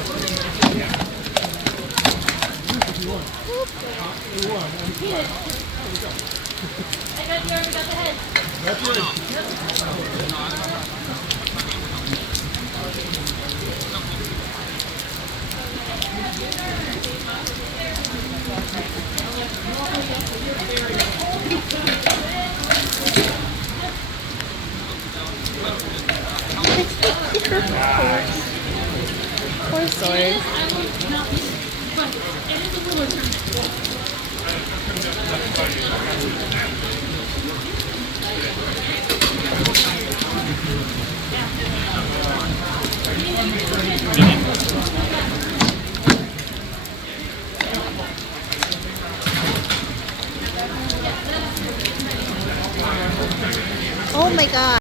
I got the arm, I got the head. That's right. Poor sword. It is, I will not be, but it is a little turned. Oh my god.